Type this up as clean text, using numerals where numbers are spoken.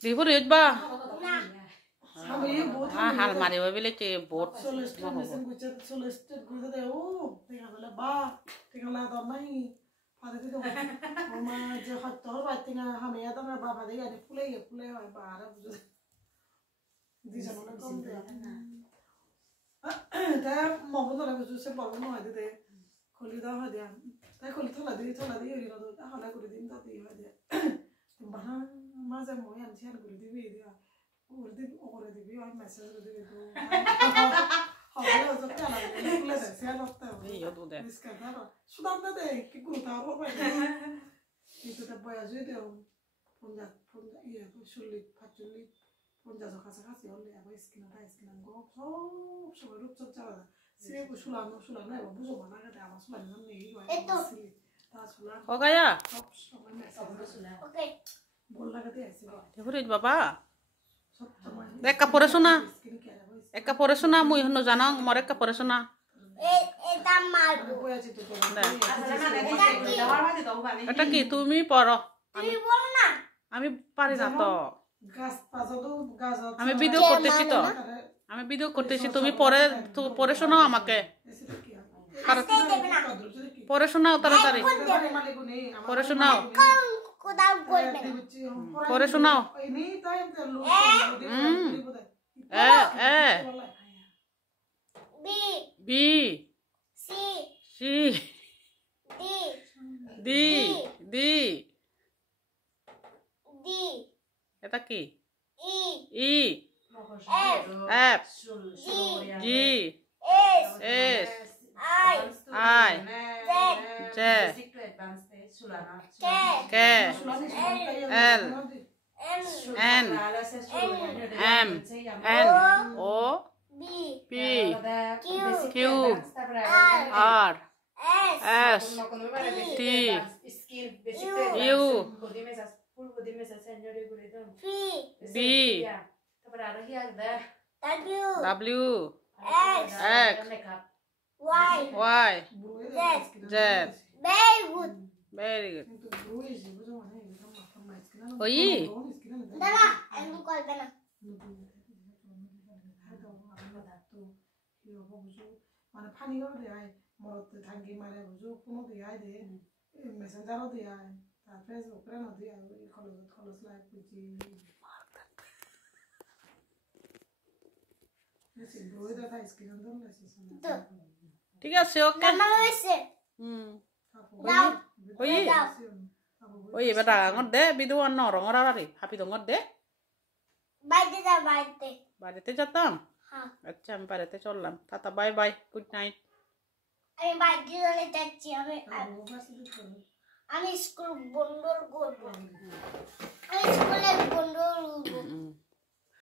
Di puri ba? Hal mari wa bile che bot. Kok kaya? Di puri baba. Eka pore suna mui hono janang more eka pore suna. এটা মারবো এটা কি তুমি পড়ো তুমি বলো না আমি পারি না তো আমি ভিডিও করতেছি তুমি পরে শোনাও আমাকে পরে শোনাও তাড়াতাড়ি পরে শোনাও কোদাও বলবে পরে শোনাও B C D এটা কি E F G S I Z K L N M N O P Q R S T U V W X Y Z very good Oi দাদা আমি করবে না মানে ফানি করে দেয় মরতে থাকি মানে বুঝু কোনো দেয় দে মেসেঞ্জারও দেয় তার ফেসবুকে না দেয় ওই খলস লাইভ বুঝি এসে বই দাদা স্ক্রিন ধরে আছে ঠিক আছে ওকে মামা হইছে ওই বেটা ngod de biduan norong orari happy to ngod de বাড়িতে যেতাম আচ্ছা আমি বাড়িতে চললাম tata bye bye good night আমি বাইরে চলে যাচ্ছি আমি স্কুল বন্ধ করব আমি স্কুলে